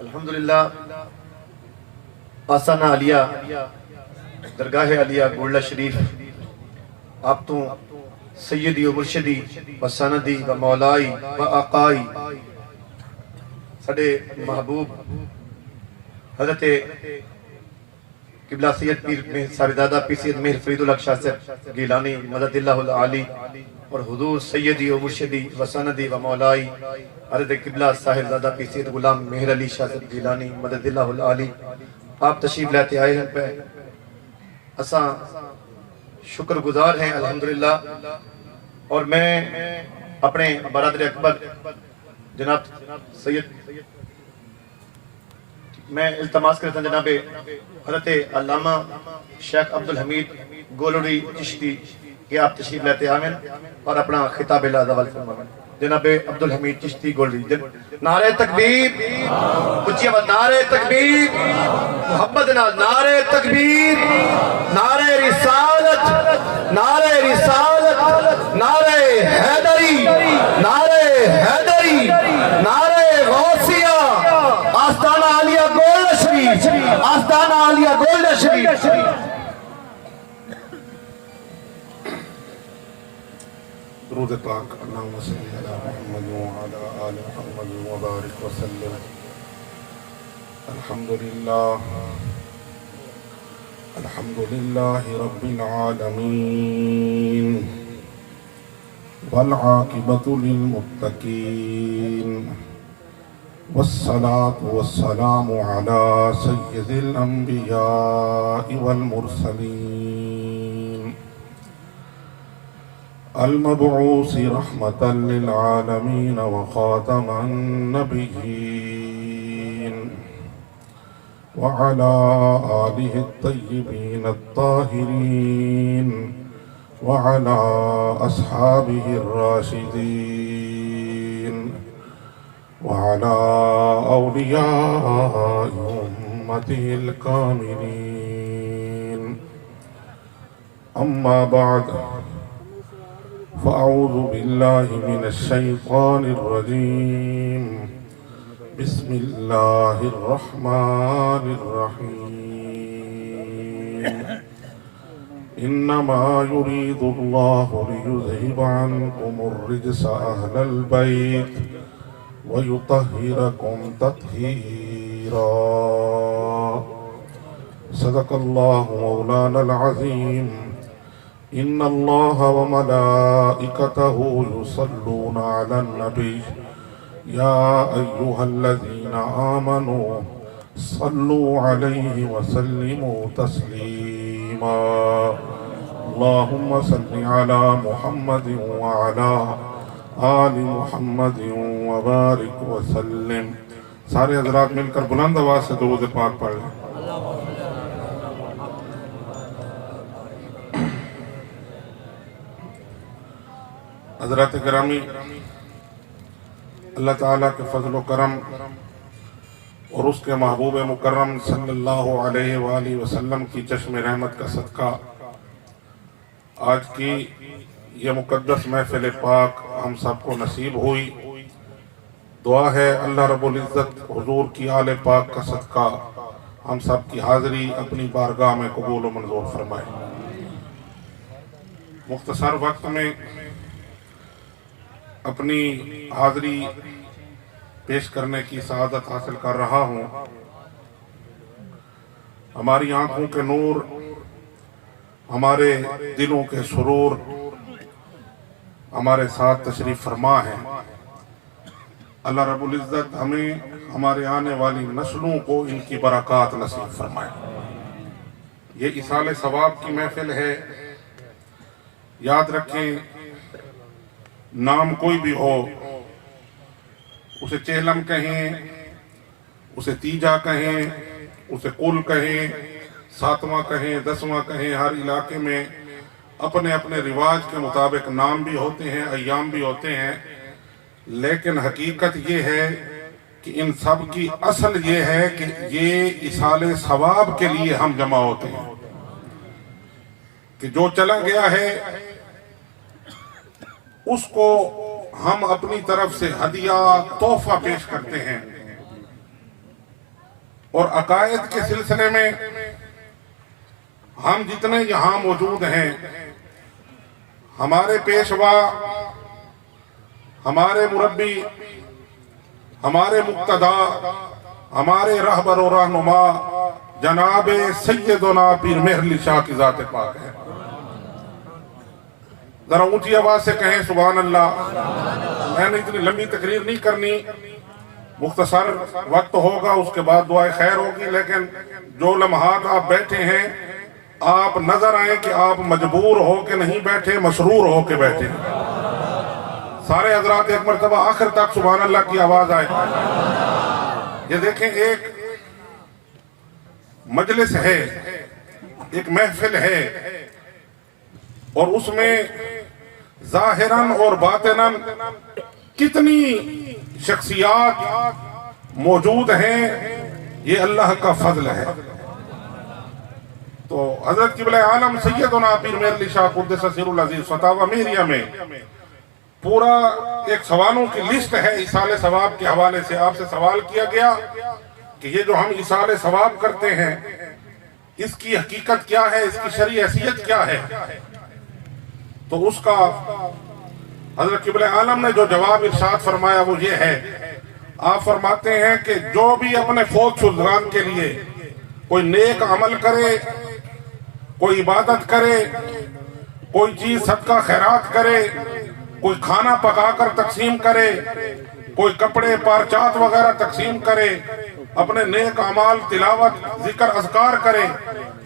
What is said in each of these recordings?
الحمدللہ آسانہ علیہ درگاہ علیہ گولڈا شریف آپ تو سیدی و مرشدی و سندی و مولائی و آقائی سڑے محبوب حضرت قبلہ سید پیر صاحبزادہ پیر سید مہر فرید اللہ شاہ صاحب گیلانی مدد اللہ العالی اور حضور سیدی و مرشدی و سندی و مولائی حضرت قبلہ صاحبزادہ پیر سید غلام مہر علی شاہ صاحب گیلانی مدد اللہ العالی آپ تشریف لیتے آئے ہیں پہ اساں شکر گزار ہیں الحمدللہ. اور میں اپنے برادر اکبر جناب سید میں التماس کرتا ہوں جناب حضرت علامہ شیخ عبدالحمید گولڑی چشتی کہ آپ تشریف لیتے آمین اور اپنا خطاب الازوال فرمائیں. جناب عبدالحمید چشتی گولڑی. نعرہ تکبیر، اچھی آواز، نعرہ تکبیر، محبت نعرہ تکبیر، نعرہ رسالت، نعرہ رسالت، نعرہ حیدری، نعرہ حیدری، نعرہ غوثیہ، آستانہ عالیہ گولڈ شریف، آستانہ عالیہ گولڈ شریف. درود پاک. اللہم صلی علی محمد وعلی آل محمد وبارک وسلم. الحمدللہ رب العالمین والعاقبۃ للمتقین والصلاة والسلام علی سید الانبیاء والمرسلین المبعوث رحمة للعالمين وخاتم النبيين وعلى آله الطيبين الطاهرين وعلى أصحابه الراشدين وعلى أولياء أمته الكاملين. أما بعد فأعوذ بالله من الشيطان الرجيم. بسم الله الرحمن الرحيم. إنما يريد الله ليذهب عنكم الرجس أهل البيت ويطهركم تطهيرا. صدق الله مولانا العظيم. إن الله وملائكته يصلون على النبي يا أيها الذين آمنوا صلوا عليه وسلموا تسليما. اللهم صل على محمد وعلى آل محمد وبارك وسلم. سارے حضرات مل کر بلند آواز سے درود پاک پڑھ لیں. حضرات گرامی، اللہ تعالیٰ کے فضل و کرم اور اس کے محبوب مکرم صلی اللہ علیہ وآلہ وسلم کی چشم رحمت کا صدقہ آج کی یہ مقدس محفل پاک ہم سب کو نصیب ہوئی. دعا ہے اللہ رب العزت حضور کی آل پاک کا صدقہ ہم سب کی حاضری اپنی بارگاہ میں قبول و منظور فرمائے. مختصر وقت میں اپنی حاضری پیش کرنے کی سعادت حاصل کر رہا ہوں. ہماری آنکھوں کے نور، ہمارے دلوں کے سرور ہمارے ساتھ تشریف فرما ہے. اللہ رب العزت ہمیں ہمارے آنے والی نسلوں کو ان کی برکات نصیب فرمائے. یہ ایصال ثواب کی محفل ہے. یاد رکھیں، نام کوئی بھی ہو، اسے چہلم کہیں، اسے تیجا کہیں، اسے قل کہیں، ساتواں کہیں، دسواں کہیں، ہر علاقے میں اپنے اپنے رواج کے مطابق نام بھی ہوتے ہیں، ایام بھی ہوتے ہیں. لیکن حقیقت یہ ہے کہ ان سب کی اصل یہ ہے کہ یہ ایصال ثواب کے لیے ہم جمع ہوتے ہیں. کہ جو چلا گیا ہے اس کو ہم اپنی طرف سے ہدیہ تحفہ پیش کرتے ہیں. اور عقائد کے سلسلے میں ہم جتنے یہاں موجود ہیں، ہمارے پیشوا، ہمارے مربی، ہمارے مقتدا، ہمارے رہبر و رہنما جناب سیدنا پیر مہر علی شاہ کی ذات پاک ہے۔ ذرا اونچی آواز سے کہیں سبحان اللہ۔ میں نے اتنی لمبی تقریر نہیں کرنی، مختصر وقت ہوگا، اس کے بعد دعائے خیر ہوگی، لیکن جو لمحات آپ بیٹھے ہیں آپ نظر آئیں کہ آپ مجبور ہو کے نہیں بیٹھے، مسرور ہو کے بیٹھے ہیں۔ سارے حضرات ایک مرتبہ آخر تک سبحان اللہ کی آواز آئے۔ یہ دیکھیں، ایک مجلس ہے، ایک محفل ہے، اور اس میں ظاہراً اور باطناً کتنی شخصیات موجود ہیں، یہ اللہ کا فضل ہے۔ تو حضرت قبلہ عالم سیدنا پیر مہر علی شاہ قدس سر العزیز فتاوی میریہ میں پورا ایک سوالوں کی لسٹ ہے ایصال ثواب کے حوالے سے۔ آپ سے سوال کیا گیا کہ یہ جو ہم ایصال ثواب کرتے ہیں اس کی حقیقت کیا ہے، اس کی شرعی حیثیت کیا ہے؟ تو اس کا حضرت قبلہ عالم نے جو جواب ارشاد فرمایا وہ یہ ہے، آپ فرماتے ہیں کہ جو بھی اپنے فوت شدگان کے لیے کوئی نیک عمل کرے، کوئی عبادت کرے، کوئی چیز صدقہ خیرات کرے، کوئی کھانا پکا کر تقسیم کرے، کوئی کپڑے پارچات وغیرہ تقسیم کرے، اپنے نیک اعمال تلاوت ذکر اذکار کرے،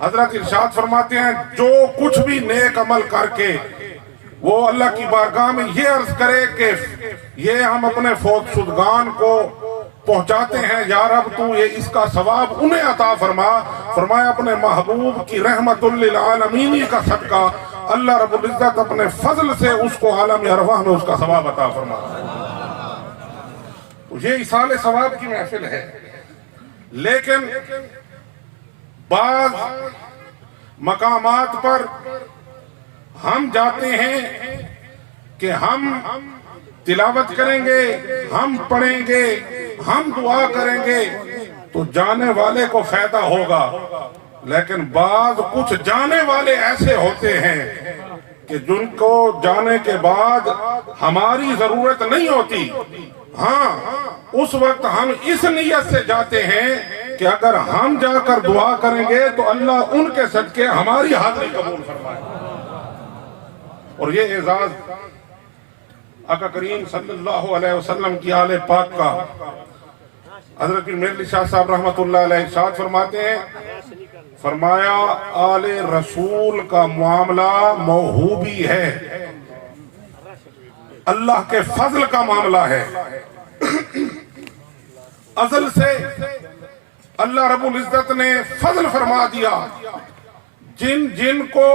حضرت ارشاد فرماتے ہیں جو کچھ بھی نیک عمل کر کے وہ اللہ کی بارگاہ میں یہ عرض کرے کہ یہ ہم اپنے فوت شدگان کو پہنچاتے ہیں، یا رب تو یہ اس کا ثواب انہیں عطا فرما۔ فرمایا اپنے محبوب کی رحمت للعالمین کا صدقہ اللہ رب العزت اپنے فضل سے اس کو عالم ارواح میں اس کا ثواب عطا فرما۔ یہ ایصال ثواب کی محفل ہے، لیکن بعض مقامات پر ہم جاتے ہیں کہ ہم تلاوت کریں گے، ہم پڑھیں گے، ہم دعا کریں گے تو جانے والے کو فائدہ ہوگا، لیکن بعض کچھ جانے والے ایسے ہوتے ہیں کہ جن کو جانے کے بعد ہماری ضرورت نہیں ہوتی۔ ہاں، اس وقت ہم اس نیت سے جاتے ہیں کہ اگر ہم جا کر دعا کریں گے تو اللہ ان کے صدقے ہماری حاضری قبول فرمائے۔ اور یہ اعزاز آقا کریم صلی اللہ علیہ وسلم کی آل پاک کا حضرت مہر علی شاہ صاحب رحمت اللہ علیہ ارشاد فرماتے ہیں، فرمایا آل رسول کا معاملہ موہوبی ہے، اللہ کے فضل کا معاملہ ہے۔ ازل سے اللہ رب العزت نے فضل فرما دیا، جن جن کو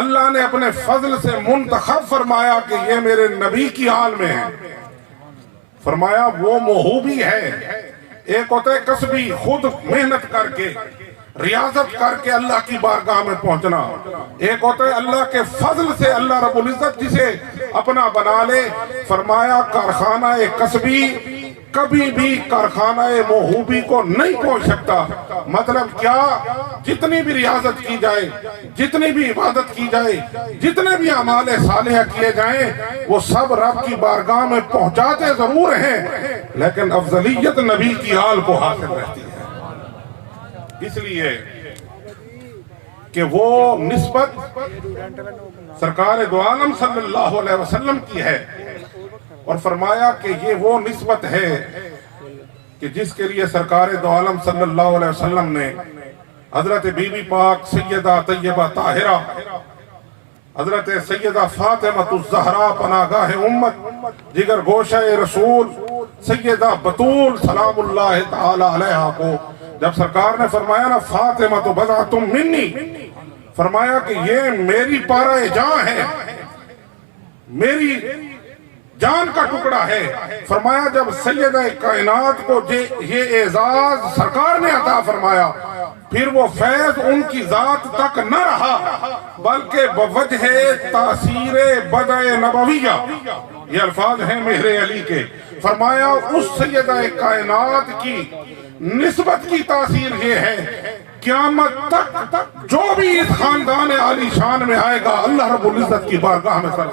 اللہ نے اپنے فضل سے منتخب فرمایا کہ یہ میرے نبی کی حال میں ہے، فرمایا وہ موہوبی ہے۔ ایک ہوتا ہے کسبی، خود محنت کر کے ریاضت کر کے اللہ کی بارگاہ میں پہنچنا، ایک ہوتا ہے اللہ کے فضل سے اللہ رب العزت جسے اپنا بنا لے۔ فرمایا کارخانہ کسبی کبھی بھی کارخانہ موہوبی کو نہیں پہنچ سکتا۔ مطلب کیا؟ جتنی بھی ریاضت کی جائے، جتنی بھی عبادت کی جائے، جتنے بھی اعمال صالحہ کیے جائیں، وہ سب رب کی بارگاہ میں پہنچاتے ضرور ہیں، لیکن افضلیت نبی کی آل کو حاصل رہتی ہے، اس لیے کہ وہ نسبت سرکار دو عالم صلی اللہ علیہ وسلم کی ہے، اور فرمایا کہ یہ وہ نسبت ہے کہ جس کے لیے سرکار دو عالم صلی اللہ علیہ وسلم نے حضرت بی بی پاک سیدہ طیبہ طاہرہ، حضرت سیدہ فاطمہ الزہرا پناہگاہ امت، جگر گوشہ رسول سیدہ بطول سلام اللہ تعالی علیہا کو جب سرکار نے فرمایا نا فاطمہ تو بضعۃ منی، فرمایا کہ یہ میری پارہ جان ہے، میری جان کا ٹکڑا ہے۔ فرمایا جب سیدہ کائنات کو یہ اعزاز سرکار نے عطا فرمایا، پھر وہ فیض ان کی ذات تک نہ رہا بلکہ بوجہ تاثیر بدع نبویہ، یہ الفاظ ہیں مہر علی کے۔ فرمایا اس سیدہ کائنات کی نسبت کی تاثیر یہ ہے قیامت تک جو بھی اس خاندان عالی شان میں آئے گا اللہ رب العزت کی بارگاہ میں سر،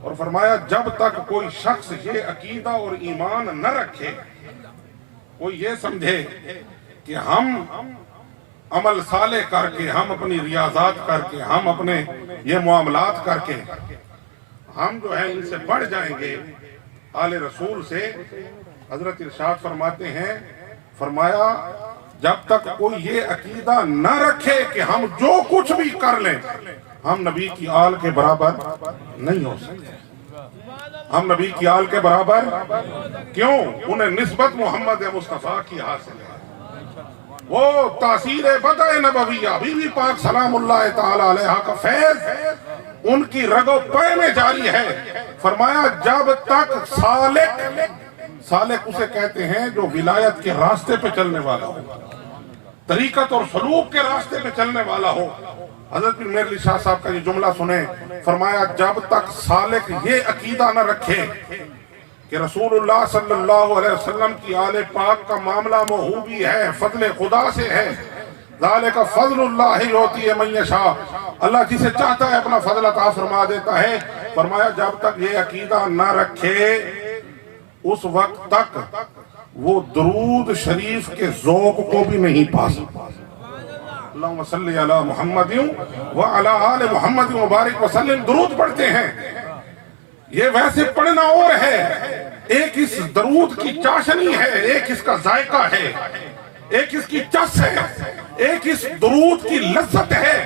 اور فرمایا جب تک کوئی شخص یہ عقیدہ اور ایمان نہ رکھے، کوئی یہ سمجھے کہ ہم عمل صالح کر کے، ہم اپنی ریاضات کر کے، ہم اپنے یہ معاملات کر کے ہم جو ہے ان سے بڑھ جائیں گے آل رسول سے، حضرت ارشاد فرماتے ہیں، فرمایا جب تک کوئی یہ عقیدہ نہ رکھے کہ ہم جو کچھ بھی کر لیں ہم نبی کی آل کے برابر نہیں ہو سکتے، ہم نبی کی آل کے برابر کیوں؟ انہیں نسبت محمد مصطفیٰ کی حاصل ہے، وہ تاثیر بدع نبویہ بی بی پاک سلام اللہ تعالی علیہ کا فیض ان کی رگ و پے میں جاری ہے۔ فرمایا جب تک سالک اسے کہتے ہیں جو ولایت کے راستے پہ چلنے والا ہو، طریقت اور سلوک کے راستے پہ چلنے والا ہو۔ حضرت بن میر علی شاہ صاحب کا یہ جملہ سنیں، فرمایا جب تک سالک یہ عقیدہ نہ رکھے کہ رسول اللہ صلی اللہ علیہ وسلم کی آل پاک کا معاملہ موہوبی ہے، فضل خدا سے ہے، ذالک فضل اللہ یؤتی من یشاء، اللہ جسے چاہتا ہے اپنا فضل عطا فرما دیتا ہے۔ فرمایا جب تک یہ عقیدہ نہ رکھے اس وقت تک وہ درود شریف کے ذوق کو بھی نہیں پا سکتا۔ اللہم صلی علی محمد وعلی آل محمد مبارک وسلم، درود پڑھتے ہیں، یہ ویسے پڑھنا اور ہے، ایک اس درود کی چاشنی ہے، ایک اس کا ذائقہ ہے، ایک اس کی چس ہے، ایک اس درود کی لذت ہے۔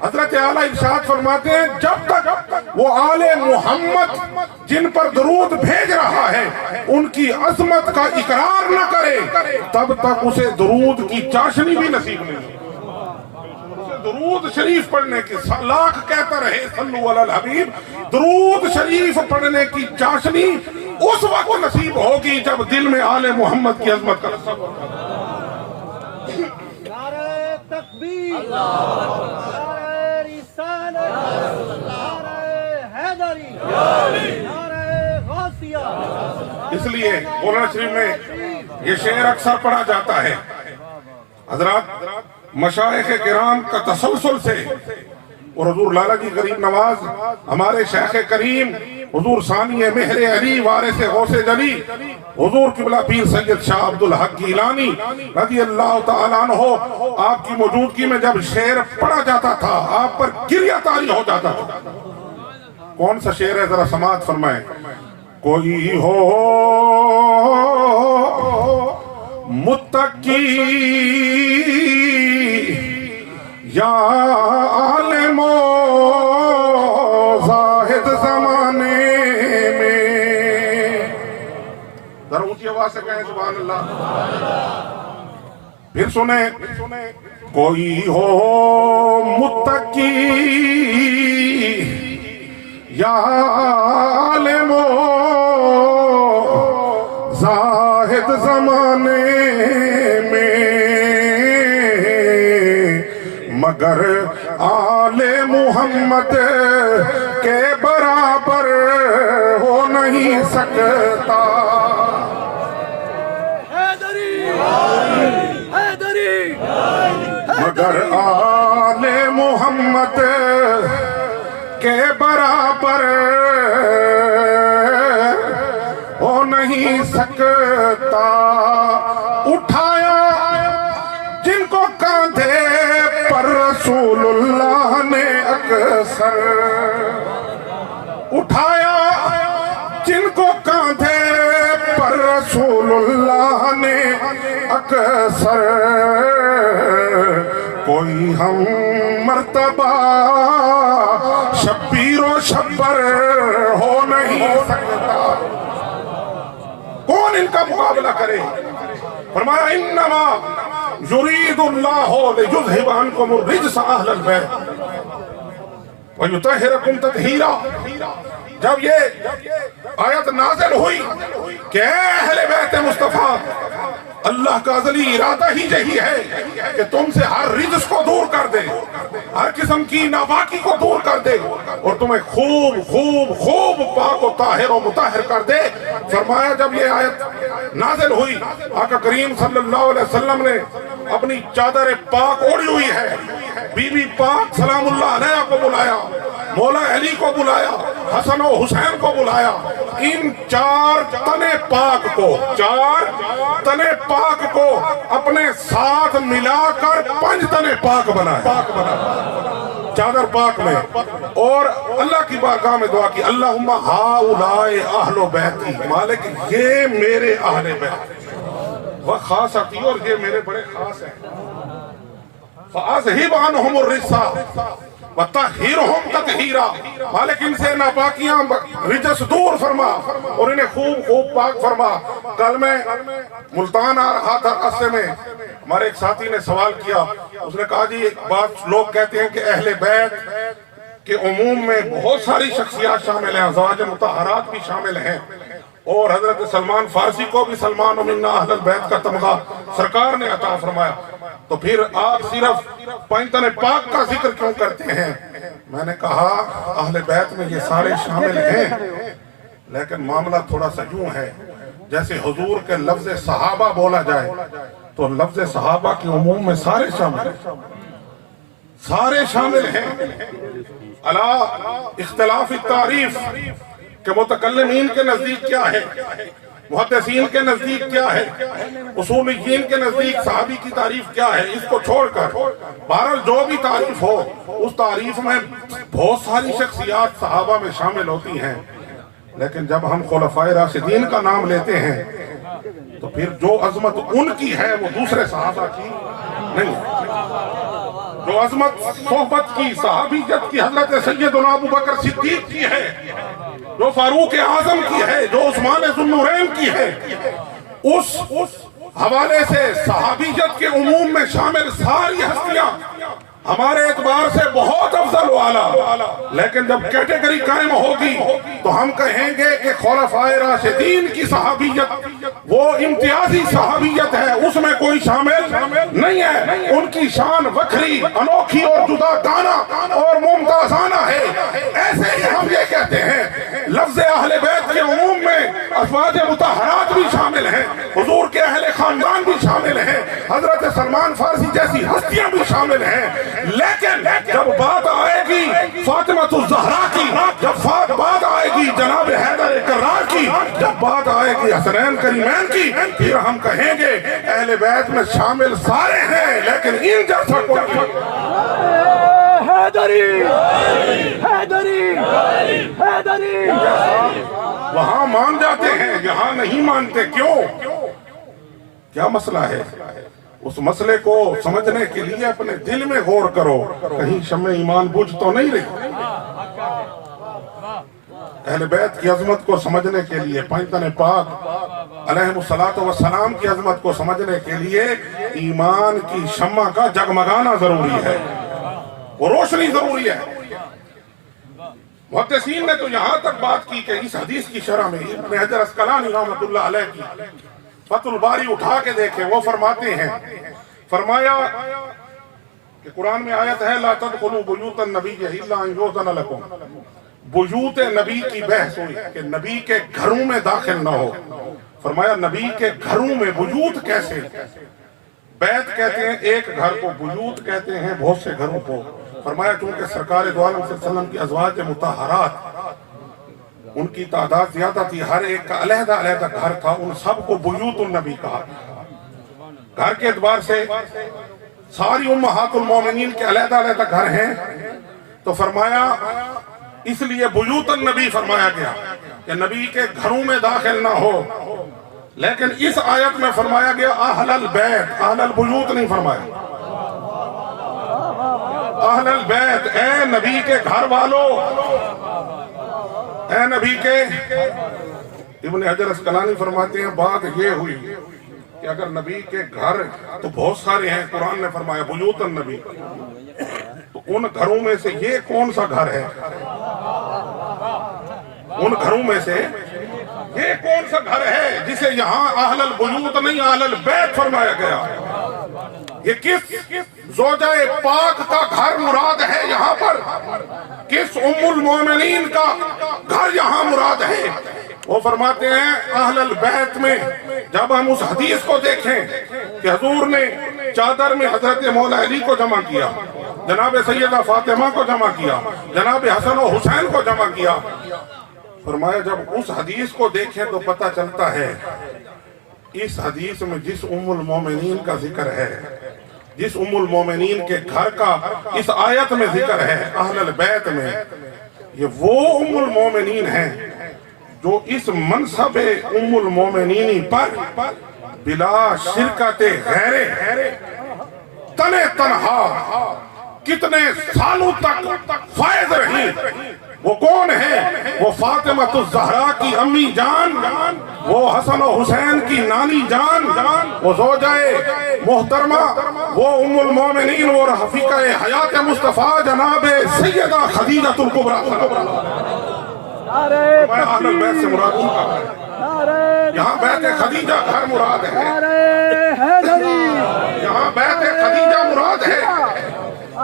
حضرت اعلیٰ ارشاد فرماتے ہیں جب تک وہ آل محمد جن پر درود بھیج رہا ہے ان کی عظمت کا اقرار نہ کرے تب تک اسے درود کی چاشنی بھی نصیب نہیں ہوگی۔ درود شریف پڑھنے کی لاکھ کہتا رہے صلو علی الحبیب، درود شریف پڑھنے کی چاشنی اس وقت نصیب ہوگی جب دل میں آل محمد کی عظمت کا تصور ہوگا۔ نعرہ تکبیر، نعرہ رسالت، نعرہ حیدری، نعرہ غوثیہ۔ اس لیے قرآن شریف میں یہ شعر اکثر پڑھا جاتا ہے، حضرات مشائخ کرام کا تسلسل سے، اور حضور لالا جی غریب نواز ہمارے شیخ کریم حضور ثانی مہر علی وارث غوث جلی حضور قبلہ پیر سید شاہ عبدالحق گیلانی رضی اللہ تعالیٰ عنہ، آپ کی موجودگی میں جب شعر پڑھا جاتا تھا آپ پر گریہ طاری ہو جاتا تھا۔ کون سا شعر ہے ذرا سماعت فرمائیں۔ کوئی ہو متقی یا عالم و زاہد زمانے میں، ذرا اونچی آواز سے کہیں سبحان اللہ۔ پھر سنیں، کوئی ہو متقی یا عالم و زاہد زمانے میں، مگر آل محمد کے برابر ہو نہیں سکتا۔ مگر آل محمد کے برابر ہو نہیں سکتا۔ اٹھایا جن کو کاندھے پر رسول اللہ نے اکثر، اٹھایا جن کو کاندھے پر رسول اللہ نے اکثر، کوئی ہم مرتبہ شبیر و شبر ہو نہیں سکتا۔ کون ان کا مقابلہ کرے؟ فرمایا انما یرید اللہ لیذھب عنکم الرجس اہل البیت ویطہرکم تطہیرا۔ جب یہ آیت نازل ہوئی کہ اے اہل بیت مصطفیٰ اللہ کا ازلی ارادہ ہی یہی ہے کہ تم سے ہر رجس کو دور کر دے، ہر قسم کی ناپاکی کو دور کر دے اور تمہیں خوب خوب خوب پاک و طاہر و مطہر کر دے۔ فرمایا جب یہ آیت نازل ہوئی، آقا کریم صلی اللہ علیہ وسلم نے اپنی چادر پاک اوڑھی ہوئی ہے، بی بی پاک سلام اللہ علیہ کو بلایا، مولا علی کو بلایا، حسن و حسین کو بلایا، ان چار تنے پاک کو اپنے ساتھ ملا کر 5 تنے پاک بنایا چادر پاک میں، اور اللہ کی بارگاہ میں دعا کی، اللہم ہاؤلائی اہل بیتی، مالک یہ میرے اہل بیت وہ خاص آتی اور یہ میرے بڑے خاص ہیں، فَأَذْهِبْ عَنْهُمُ الرِّجْسَ وَطَهِّرْهُمْ تَطْهِيرًا، مالک ان سے ناپاکیاں رجس دور فرما اور انہیں خوب خوب پاک فرما۔ کل میں ملتان آ رہا تھا، راستے میں ہمارے ایک ساتھی نے سوال کیا، اس نے کہا جی ایک بات لوگ کہتے ہیں کہ اہل بیت کے عموم میں بہت ساری شخصیات شامل ہیں، ازواج مطہرات بھی شامل ہیں، اور حضرت سلمان فارسی کو بھی سلمان منا اہل البیت کا تمغہ سرکار نے عطا فرمایا، تو پھر آپ صرف 5 تنے پاک کا ذکر کیوں کرتے ہیں؟ میں نے کہا اہل بیت میں یہ سارے شامل ہیں، لیکن معاملہ تھوڑا سا یوں ہے جیسے حضور کے لفظ صحابہ بولا جائے تو لفظ صحابہ کے عموم میں سارے شامل ہیں، علا اختلاف التعریف کہ متکلمین کے نزدیک کیا ہے، محدثین کے نزدیک کیا ہے، اصولیین کے نزدیک صحابی کی تعریف کیا ہے، اس کو چھوڑ کر بہرحال جو بھی تعریف ہو اس تعریف میں بہت ساری شخصیات صحابہ میں شامل ہوتی ہیں، لیکن جب ہم خلفائے راشدین کا نام لیتے ہیں تو پھر جو عظمت ان کی ہے وہ دوسرے صحابہ کی نہیں ہے، جو عظمت صحبت کی صحابیت کی حضرت سیدنا ابو بکر صدیق کی ہے، جو فاروق اعظم کی ہے، جو عثمان ذو النورین کی ہے، اس حوالے سے صحابیت کے عموم میں شامل ساری ہستیاں ہمارے اعتبار سے بہت افضل والا، لیکن جب کیٹیگری قائم ہوگی تو ہم کہیں گے کہ خلفائے راشدین کی صحابیت وہ امتیازی صحابیت ہے، اس میں کوئی شامل نہیں ہے، ان کی شان وکھری، انوکھی اور جدا گانا اور ممتازانہ ہے۔ ایسے ہی ہم یہ کہتے ہیں لفظ اہل بیت کے عموم میں ازواج مطہرات بھی شامل ہیں، حضور کے اہل خاندان بھی شامل ہیں، حضرت سلمان فارسی جیسی ہستیاں بھی شامل ہیں، لیکن جب بات آئے گی فاطمہ الزہرا کی، جب بات آئے گی جناب حیدر کرار کی، جب بات آئے گی حسنین کریمین کی، پھر ہم کہیں گے اہل بیت میں شامل سارے ہیں، لیکن ان جیسا کوئی حیدری حیدری حیدری وہاں مان جاتے ہیں، یہاں نہیں مانتے، کیوں؟ کیا مسئلہ ہے؟ اس مسئلے کو سمجھنے کے لیے اپنے دل میں غور کرو، کہیں شمع ایمان بجھ تو نہیں رہی۔ اہل بیت کی عظمت کو سمجھنے کے لیے، 5 تنے پاک علیہ السلام کی عظمت کو سمجھنے کے لیے ایمان کی شمع کا جگمگانا ضروری ہے، وہ روشنی ضروری ہے۔ محدثین نے تو یہاں تک بات کی کہ اس حدیث کی شرح میں ابن حجر عسقلانی رحمۃ اللہ علیہ کی فتح الباری اٹھا کے دیکھیں، وہ فرماتے ہیں، فرمایا کہ قرآن میں آیت ہے لا تدخلوا بیوت النبی الا ان یؤذن لکم، بیوت نبی کی بحث ہوئی کہ نبی کے گھروں میں داخل نہ ہو، فرمایا نبی کے گھروں میں بیوت کیسے؟ بیت کہتے ہیں ایک گھر کو، بیوت کہتے ہیں بہت سے گھروں کو، فرمایا چونکہ سرکار دو عالم صلی اللہ علیہ وسلم کی ازواج مطہرات ان کی تعداد زیادہ تھی، ہر ایک کا علیحدہ علیحدہ گھر تھا، ان سب کو بیوت النبی کہا۔ گھر کے اعتبار سے ساری امہات المومنین کے علیحدہ علیحدہ گھر ہیں، تو فرمایا اس لیے بیوت النبی فرمایا گیا کہ نبی کے گھروں میں داخل نہ ہو، لیکن اس آیت میں فرمایا گیا اہل البیت، اہل البیوت نہیں فرمایا، اہل البیت، اے نبی کے گھر والوں، اے نبی کے۔ ابن حجر عسقلانی فرماتے ہیں بات یہ ہوئی کہ اگر نبی کے گھر تو بہت سارے ہیں، قرآن نے فرمایا بیوت النبی، تو ان گھروں میں سے یہ کون سا گھر ہے؟ ان گھروں میں سے یہ کون سا گھر ہے جسے یہاں اہل البیوت نہیں اہل البیت فرمایا گیا؟ یہ کس زوجہ پاک کا گھر مراد ہے یہاں پر؟ کس ام المومنین کا گھر یہاں مراد ہے؟ وہ فرماتے ہیں اہل البیت میں جب ہم اس حدیث کو دیکھیں کہ حضور نے چادر میں حضرت مولا علی کو جمع کیا، جناب سیدہ فاطمہ کو جمع کیا، جناب حسن و حسین کو جمع کیا، فرمایا جب اس حدیث کو دیکھیں تو پتہ چلتا ہے اس حدیث میں جس ام المومنین کا ذکر ہے، جس ام المومنین کے گھر کا اس آیت میں ذکر ہے اہل البیت میں، یہ وہ ام المومنین ہیں جو اس منصب ام المومنین پر بلا شرکت غیر تنے تنہا کتنے سالوں تک فائز رہی۔ وہ کون ہے؟ وہ فاطمہ الزہرا کی امی جان، وہ حسن و حسین کی نانی جان، وہ زوجہ محترمہ، وہ ام المومنین، وہ رفیقہ حیات مصطفیٰ جناب سیدہ خدیجہ الکبریٰ۔ میں اہل البیت سے مراد ہوں، یہاں بیت خدیجہ گھر مراد ہے، یہاں بیت خدیجہ مراد ہے،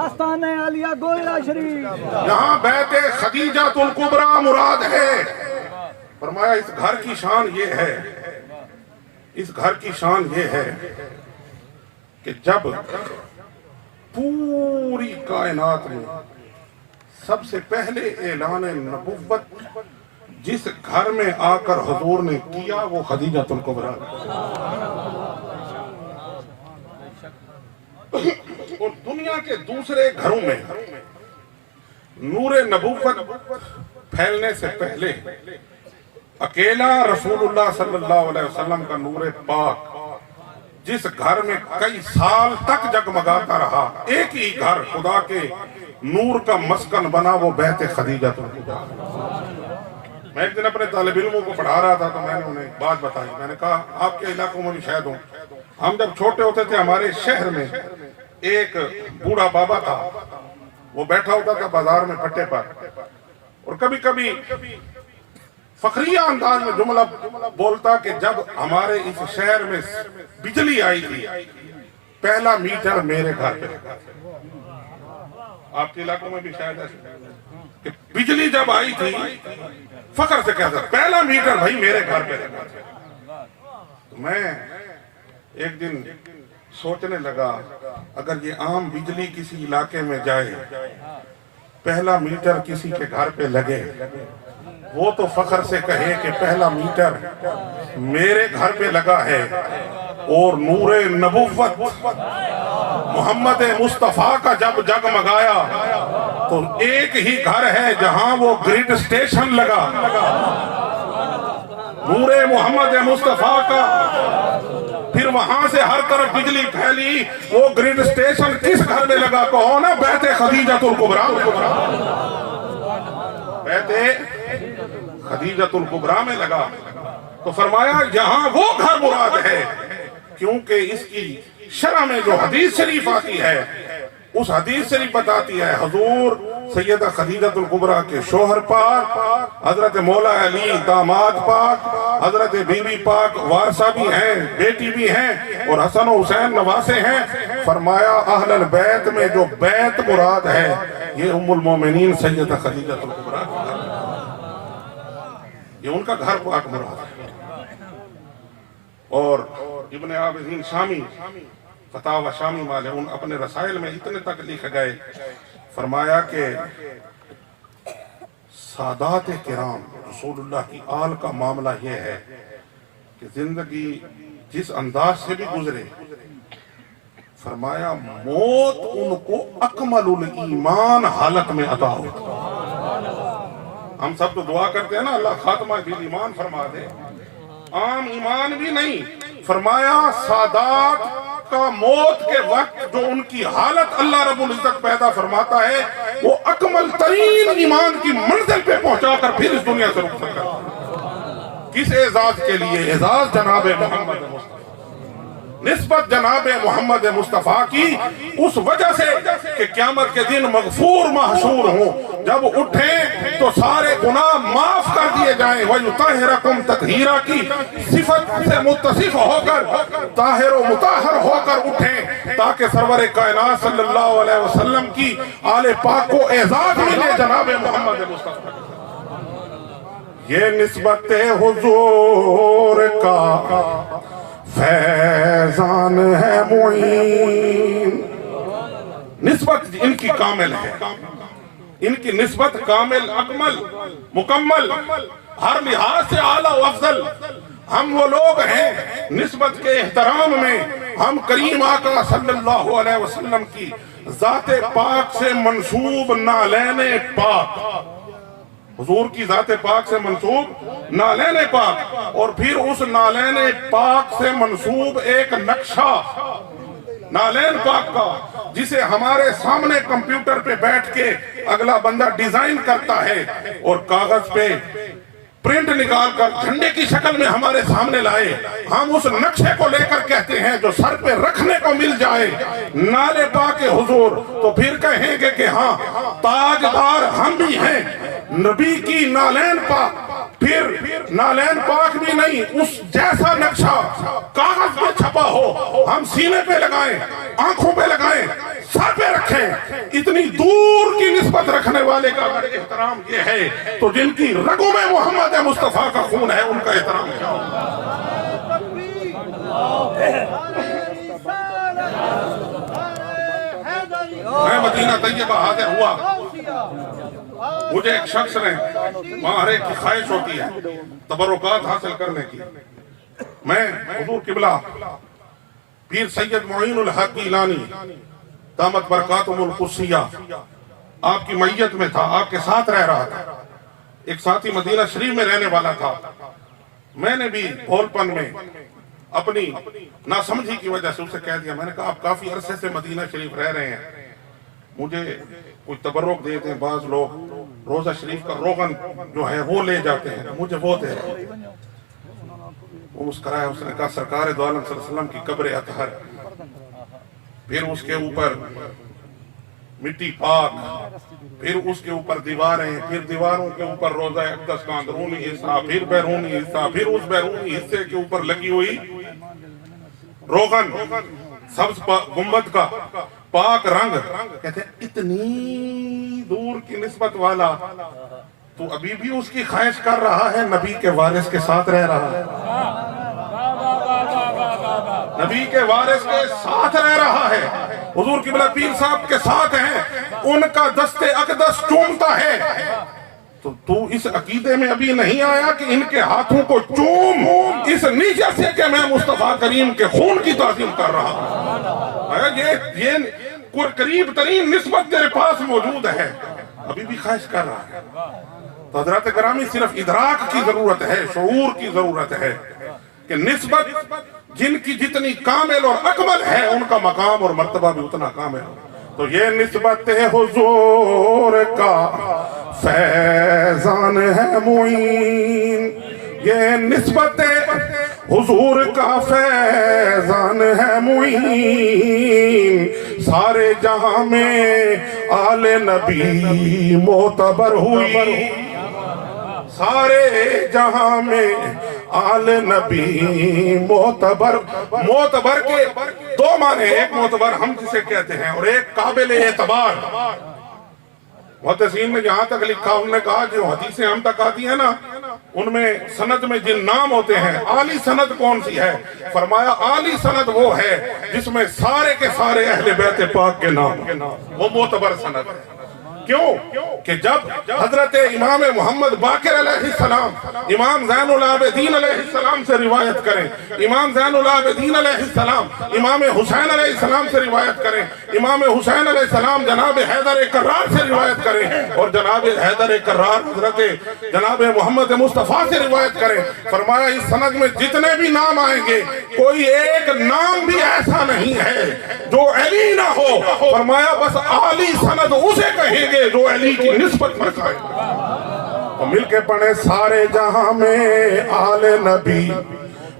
آستانِ عالیہ گوئرہ شریف، یہاں بیت خدیجہ الکبریٰ مراد ہے۔ فرمایا اس گھر کی شان یہ ہے، اس گھر کی شان یہ ہے کہ جب پوری کائنات میں سب سے پہلے اعلان نبوت جس گھر میں آ کر حضور نے کیا وہ خدیجہ الکبریٰ، اور دنیا کے دوسرے گھروں میں نور نبوت پھیلنے سے پہلے اکیلا رسول اللہ صلی اللہ علیہ وسلم کا نور پاک جس گھر میں کئی سال تک جگمگاتا رہا، ایک ہی گھر خدا کے نور کا مسکن بنا، وہ بیت خدیجہ الکبریٰ۔ میں ایک دن اپنے طالب علموں کو پڑھا رہا تھا تو میں نے انہیں بات بتائی، میں نے کہا آپ کے علاقوں میں بھی شاید ہوں، ہم جب چھوٹے ہوتے تھے ہمارے شہر میں ایک بوڑھا بابا تھا، وہ بیٹھا ہوتا تھا بازار میں پٹے پر، اور کبھی کبھی فخریہ انداز میں جملہ بولتا کہ جب ہمارے اس شہر میں بجلی آئی تھی پہلا میٹر میرے گھر پہ لگا۔ آپ کے علاقوں میں بھی شاید ایسے کہ بجلی جب آئی تھی فخر سے کہتا پہلا میٹر بھائی میرے گھر پہ لگا۔ میں ایک دن سوچنے لگا اگر یہ عام بجلی کسی علاقے میں جائے، پہلا میٹر کسی کے گھر پہ لگے، وہ تو فخر سے کہے کہ پہلا میٹر میرے گھر پہ لگا ہے، اور نور نبوت محمد مصطفیٰ کا جب جگمگایا تو ایک ہی گھر ہے جہاں وہ گریڈ اسٹیشن لگا، نور محمد مصطفیٰ کا، پھر وہاں سے ہر طرف بجلی پھیلی، وہ گریڈ اسٹیشن کس گھر میں لگا؟ کہو نا بیت خدیجہ الکبریٰ، بیت خدیجہ الکبریٰ میں لگا۔ تو فرمایا یہاں وہ گھر مراد ہے، کیونکہ اس کی شرح میں جو حدیث شریف آتی ہے اس حدیث شریف بتاتی ہے حضور سیدہ خدیجہ الکبریٰ کے شوہر پاک، حضرت مولا علی داماد پاک، حضرت بی بی پاک وارثہ بھی ہیں، بیٹی بھی ہیں، اور حسن و حسین نواسے ہیں۔ فرمایا اہل البیت میں جو بیت مراد ہے یہ ام المومنین سیدہ خدیجہ الکبریٰ کا گھر، یہ ان کا گھر پاک مراد ہے۔ اور ابن عابدین شامی فتاوی شامی والے ان اپنے رسائل میں اتنے تک لکھ گئے، فرمایا کہ سادات کرام رسول اللہ کی آل کا معاملہ یہ ہے کہ زندگی جس انداز سے بھی گزرے، فرمایا موت ان کو اکمل الایمان حالت میں عطا ہوتا۔ ہم سب تو دعا کرتے ہیں نا اللہ خاتمہ بالایمان فرما دے، عام ایمان بھی نہیں، فرمایا سادات کا موت کے وقت جو ان کی حالت اللہ رب العزت پیدا فرماتا ہے وہ اکمل ترین ایمان کی منزل پہ پہنچا کر پھر اس دنیا سے رخصت کرتا ہے۔ کس اعزاز کے لیے؟ اعزاز جناب محمد مصطفیٰ۔ نسبت جناب محمد مصطفیٰ کی اس وجہ سے کہ قیامت کے دن مغفور محشور ہوں، جب اٹھیں تو سارے گناہ معاف کر دیے جائیں، وَيُطَهِّرَكُمْ تَطْهِيرًا کی صفت سے متصف ہو کر طاہر و مطہر ہو کر اٹھیں، تاکہ سرور کائنات صلی اللہ علیہ وسلم کی آل پاک کو اعزاز ملے جناب محمد مصطفیٰ۔ یہ نسبت حضور کا فیضان ہے معین، نسبت ان کی کامل ہے، ان کی نسبت کامل، اکمل، مکمل، ہر لحاظ سے اعلیٰ و افضل۔ ہم وہ لوگ ہیں نسبت کے احترام میں ہم کریم آقا صلی اللہ علیہ وسلم کی ذات پاک سے منسوب نالین پاک، حضور کی ذات پاک سے منسوب نالین پاک، اور پھر اس نالین پاک سے منسوب ایک نقشہ نالین پاک کا، جسے ہمارے سامنے کمپیوٹر پہ بیٹھ کے اگلا بندہ ڈیزائن کرتا ہے اور کاغذ پہ پرنٹ نکال کر جھنڈے کی شکل میں ہمارے سامنے لائے، ہم اس نقشے کو لے کر کہتے ہیں جو سر پہ رکھنے کو مل جائے نالے پاک حضور، تو پھر کہیں گے کہ ہاں تاجدار ہم بھی ہیں نبی کی نالین پاک۔ پھر نالین پاک بھی نہیں، اس جیسا نقشہ کاغذ پہ چھپا ہو ہم سینے پہ لگائیں، آنکھوں پہ لگائیں، سر پہ رکھیں۔ اتنی دور کی نسبت رکھنے والے کا اگر احترام یہ ہے تو جن کی رگوں میں محمد مصطفیٰ کا خون ہے ان کا احترام کیا ہوگا؟ میں مدینہ طیبہ حاضر ہوا، مجھے ایک شخص نے، وہاں ہر ایک کی خواہش ہوتی ہے تبرکات حاصل کرنے کی، میں حضور قبلہ پیر سید معین الحق گیلانی دامت برکاتہم القدسیہ آپ کی میت میں تھا، آپ کے ساتھ رہ رہا تھا، ایک ساتھی مدینہ شریف میں رہنے والا تھا۔ میں نے بھی بھول پن میں اپنی ناسمجھی کی وجہ سے اسے کہہ دیا، میں نے کہا آپ کافی عرصے سے مدینہ شریف رہ رہے ہیں، مجھے کوئی تبرک دے دیں، بعض لوگ روزہ شریف کا روغن جو ہے وہ لے جاتے ہیں، مجھے وہ دے۔ وہ مسکرایا، اس نے کہا سرکار دو عالم صلی اللہ علیہ وسلم کی قبر اطہر، پھر اس کے اوپر مٹی پاک، پھر اس کے اوپر دیواریں، پھر دیواروں کے اوپر روضہ اقدس کا اندرونی حصہ، پھر بیرونی حصہ، پھر اس بیرونی حصے کے اوپر لگی ہوئی روغن، سبز گنبد کا پاک رنگ۔ کہتے ہیں اتنی دور کی نسبت والا تو ابھی بھی اس کی خواہش کر رہا ہے، نبی کے وارث کے ساتھ رہ رہا ہے، نبی کے وارث کے ساتھ رہ رہا ہے، حضور قبلہ پیر صاحب کے ساتھ ہیں، ان کا دست اقدس چومتا ہے، تو اس عقیدے میں ابھی نہیں آیا کہ ان کے ہاتھوں کو چوم، اس نیت سے کہ میں مصطفیٰ کریم کے خون کی تعظیم کر رہا ہوں۔ یہ قریب ترین نسبت تیرے پاس موجود ہے، ابھی بھی خواہش کر رہا ہے۔ تو حضرات گرامی، صرف ادراک کی ضرورت ہے، شعور کی ضرورت ہے کہ نسبت جن کی جتنی کامل اور اکمل ہے ان کا مقام اور مرتبہ بھی اتنا کامل ہے۔ تو یہ نسبت حضور کا فیضان ہے معین، یہ نسبت حضور کا فیضان ہے معین، سارے جہاں میں آل نبی معتبر ہوئی، سارے جہاں میں آل نبی معتبر۔ معتبر کے دو معنی، ایک معتبر ہم جسے کہتے ہیں اور ایک قابل اعتبار۔ محدثین نے جہاں تک لکھا، انہوں نے کہا جو حدیثیں ہم تک آتی ہیں نا ان میں سند میں جن نام ہوتے ہیں، عالی سند کون سی ہے؟ فرمایا عالی سند وہ ہے جس میں سارے کے سارے اہل بیت پاک کے نام، وہ معتبر سند ہے۔ کیوں کہ جب حضرت امام محمد باقر علیہ السلام امام زین العابدین علیہ السلام سے روایت کریں، امام زین العابدین علیہ السلام امام حسین علیہ السلام سے روایت کریں، امام حسین علیہ السلام جناب حیدر کرار سے روایت کریں، اور جناب حیدر کرار حضرت جناب محمد مصطفیٰ سے روایت کریں، فرمایا اس سند میں جتنے بھی نام آئیں گے کوئی ایک نام بھی ایسا نہیں ہے جو علی نہ ہو، فرمایا بس عالی سند اسے کہیں گے جو علی کی نسبت پر قائم ہے۔ تو مل کے پڑھیں، سارے جہاں میں آل نبی